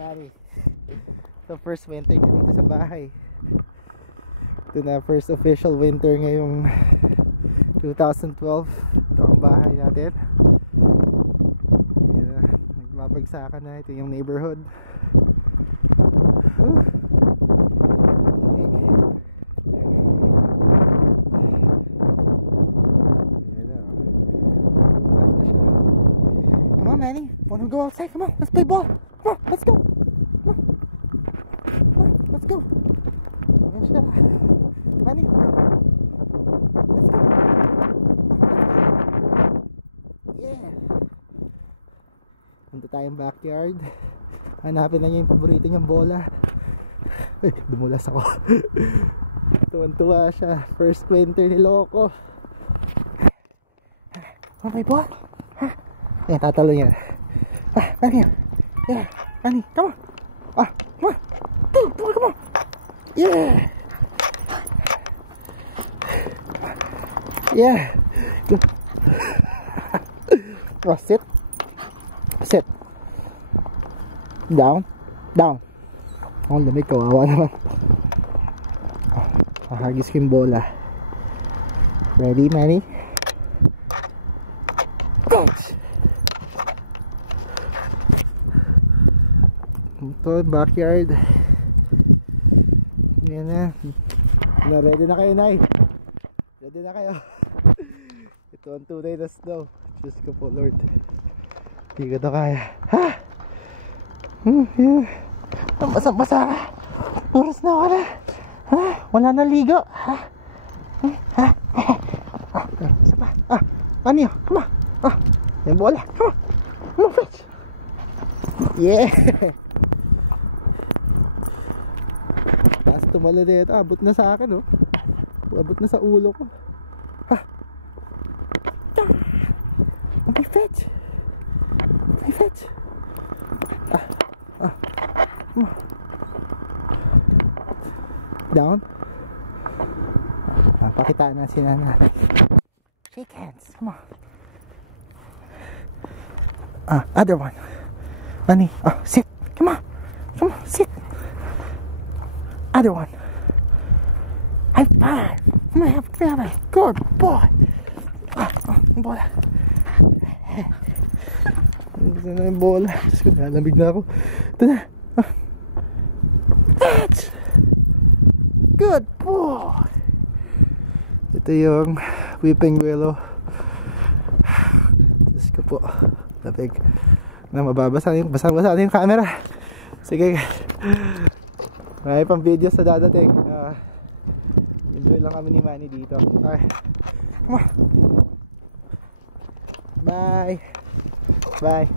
Mari. So first winter niya dito sa bahay. Ito na first official winter ngayong 2012. Ito ang bahay natin. Nagmapagsakan na. Ito yung neighborhood. Lamig. Come on, Manny. Wanna go outside? Come on, let's play ball. Come on, let's go. Come on. Come on, let's go. Ayan siya. Manny, let's go. Yeah. Punta tayong backyard. Hanapin na niya yung paborito niyang bola. Ay, dumulas ako. Tuwan-tuwa siya. First winter ni Loco. Oh, may ball? Ha? Yan, tatalo niya. Manny. Yeah, Manny, come on. Come on. Come on. Yeah. Yeah. Oh, sit. Sit. Down. Oh, lamig, kawawa naman. Hagis ko yung bola. Ready, Manny? Gosh! Ito, backyard. Yan na. Ready na kayo, Nay? Ready na kayo? Ito ang tunay na snow. Diyos ko po, Lord. Hindi ko ito kaya. Ha? Yeah. Basa-basa ka. Oras na wala. Ha? Wala na ligo. Ha? Isa pa. Manny, come on. Yan bola. Come on, fetch. Yeah. Taas tumalo dito. Abot na sa akin, oh. Abot na sa ulo ko. May fetch. Down. Pakitaan na si Nana. Shake hands. Come on. Other one. Manny. Sit. Come on, sit. Other one. High five. Good boy. Bola. Gusto na yung bola. Nalamig na ako. Ito na. Catch. Good boy. Ito yung whipping willow. Diyos ko po. Lapig na mababasa yung basang-basa yung camera. Sige. May pang video sa dadating. Enjoy lang kami ni Manny dito. Okay. Come on. Bye.